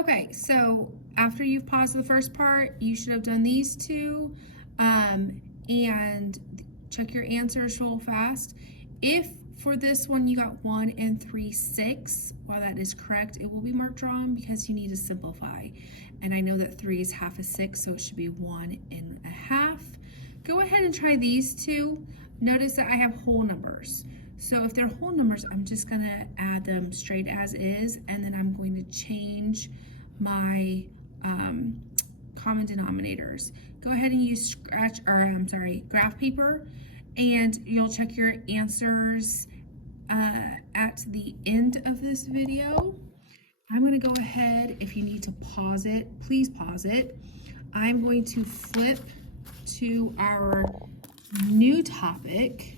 Okay, so after you've paused the first part, you should have done these two, and check your answers real fast. If for this one you got 1 and 3 6, while that is correct, it will be marked wrong because you need to simplify. And I know that 3 is half of 6, so it should be 1 and a half. Go ahead and try these two. Notice that I have whole numbers. So if they're whole numbers, I'm just gonna add them straight as is, and then I'm going to change my common denominators. Go ahead and use graph paper, and you'll check your answers at the end of this video. I'm gonna go ahead, if you need to pause it, please pause it. I'm going to flip to our new topic,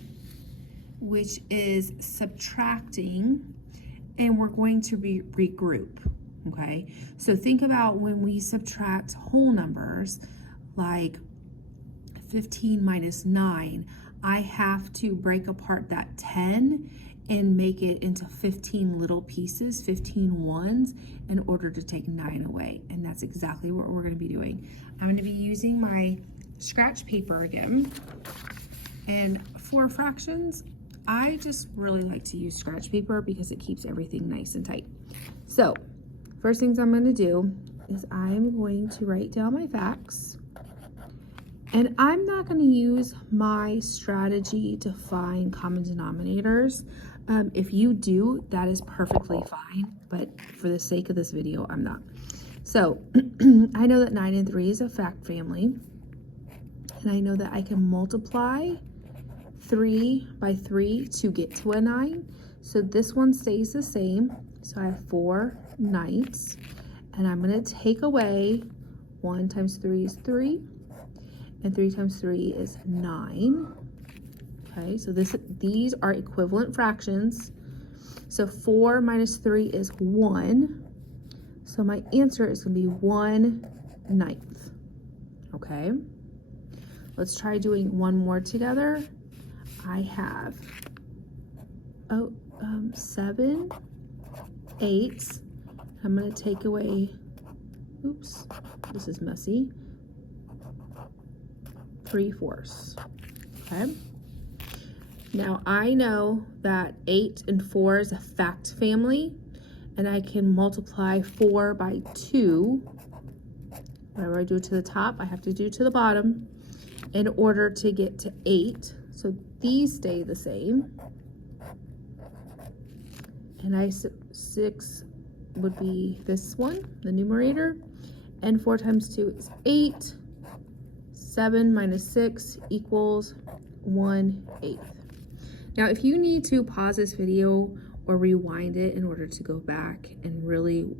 which is subtracting, and we're going to regroup, okay? So think about when we subtract whole numbers, like 15 minus 9, I have to break apart that 10 and make it into 15 little pieces, 15 ones, in order to take 9 away. And that's exactly what we're gonna be doing. I'm gonna be using my scratch paper again. And for fractions, I just really like to use scratch paper because it keeps everything nice and tight. So, first things I'm gonna do is I'm going to write down my facts. And I'm not gonna use my strategy to find common denominators. If you do, that is perfectly fine, but for the sake of this video, I'm not. So, I know that 9 and 3 is a fact family. And I know that I can multiply 3 by 3 to get to a 9. So this one stays the same. So I have 4 9ths. And I'm going to take away 1 times 3 is 3. And 3 times 3 is 9. Okay, so these are equivalent fractions. So 4 minus 3 is 1. So my answer is going to be 1/9. Okay. Let's try doing one more together. I have 7 8. I'm going to take away, oops, this is messy, 3/4. Okay. Now I know that 8 and 4 is a fact family, and I can multiply 4 by 2. Whatever I do to the top, I have to do to the bottom in order to get to 8. So these stay the same. And 6 would be this one, the numerator. And 4 times 2 is 8. 7 minus 6 equals 1/8. Now, if you need to pause this video or rewind it in order to go back and really,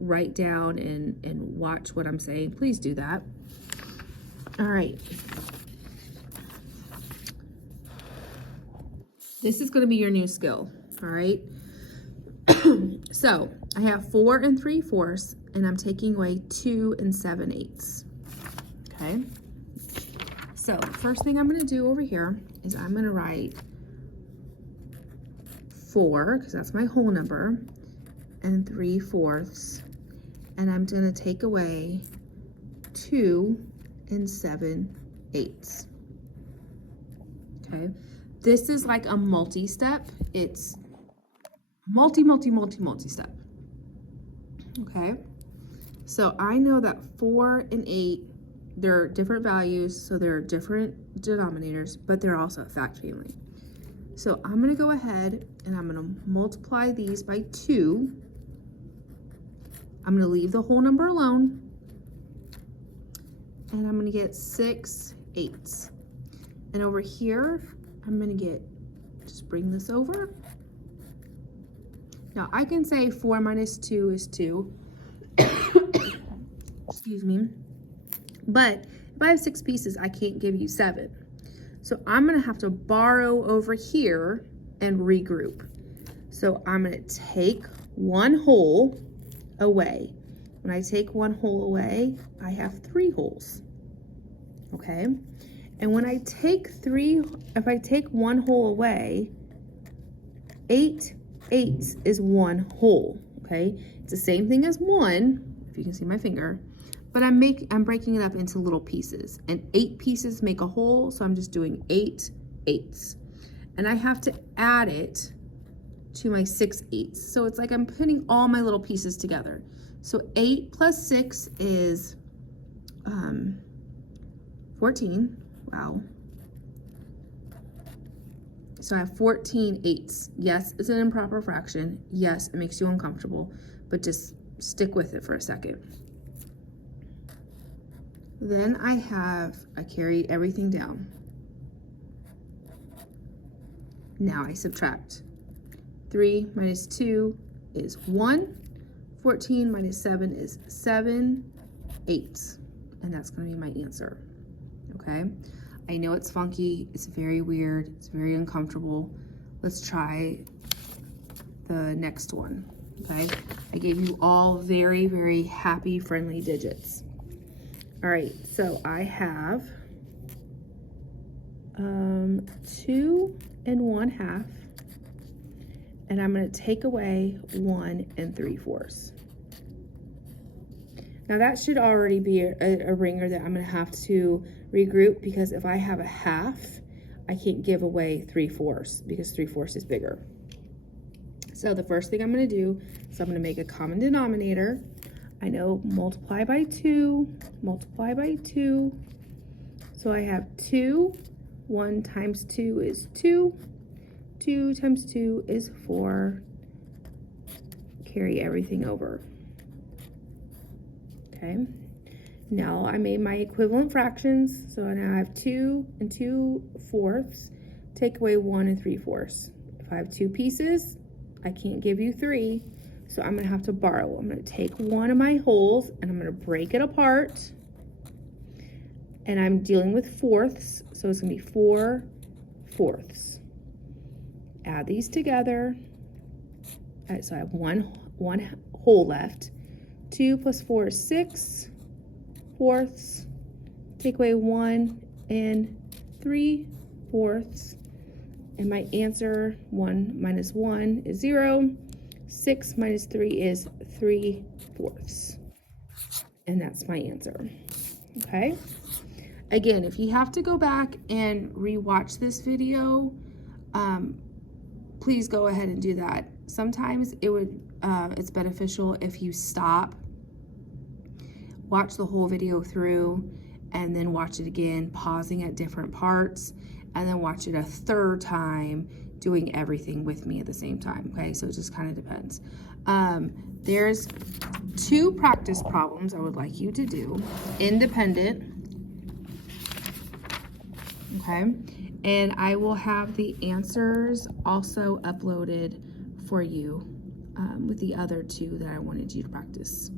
write down and watch what I'm saying, please do that. All right. This is going to be your new skill. All right. So I have 4 and 3/4, and I'm taking away 2 and 7/8. Okay. So first thing I'm going to do over here is I'm going to write 4, because that's my whole number, and 3/4, and I'm going to take away 2 and 7/8. Okay. This is like a multi-step. It's multi-step. Okay. So I know that 4 and 8, they're different values, so they're different denominators, but they're also a fact family. So I'm going to go ahead and I'm going to multiply these by 2. I'm going to leave the whole number alone, and I'm going to get 6/8. And over here, I'm going to get, just bring this over. Now I can say 4 minus 2 is 2. Excuse me. But if I have 6 pieces, I can't give you 7. So I'm going to have to borrow over here and regroup. So I'm going to take one whole away. When I take one whole away, I have 3 wholes. Okay? And when I take if I take one whole away, 8/8 is 1 whole. okay? It's the same thing as 1, if you can see my finger, but I'm breaking it up into little pieces, and 8 pieces make a whole, so I'm just doing 8 eighths. And I have to add it to my 6 eighths. So it's like I'm putting all my little pieces together. So 8 plus 6 is 14. Wow. So I have 14 eighths. Yes, it's an improper fraction. Yes, it makes you uncomfortable, but just stick with it for a second. Then I carry everything down. Now I subtract. 3 minus 2 is 1. 14 minus 7 is 7 eighths. And that's going to be my answer. Okay? I know it's funky. It's very weird. It's very uncomfortable. Let's try the next one. Okay? I gave you all very, very happy, friendly digits. All right. So I have 2 1/2. And I'm going to take away 1 3/4. Now that should already be a ringer that I'm going to have to regroup, because if I have a half, I can't give away 3/4 because 3/4 is bigger. So the first thing I'm going to do is I'm going to make a common denominator. I know multiply by 2, multiply by 2. So I have 2. 1 times 2 is 2. 2 times 2 is 4. Carry everything over. Okay. Now I made my equivalent fractions. So now I have 2 2/4. Take away 1 3/4. If I have 2 pieces, I can't give you 3. So I'm going to have to borrow. I'm going to take one of my wholes and I'm going to break it apart. And I'm dealing with fourths. So it's going to be 4/4. Add these together. All right, so I have one whole left. 2 plus 4 is 6/4. Take away 1 3/4. And my answer, 1 minus 1 is 0. 6 minus 3 is 3/4. And that's my answer. Okay. Again, if you have to go back and rewatch this video, please go ahead and do that. Sometimes it's beneficial if you stop, watch the whole video through, and then watch it again, pausing at different parts, and then watch it a third time, doing everything with me at the same time. Okay, so it just kind of depends. There's 2 practice problems I would like you to do, independent. Okay, and I will have the answers also uploaded for you with the other 2 that I wanted you to practice.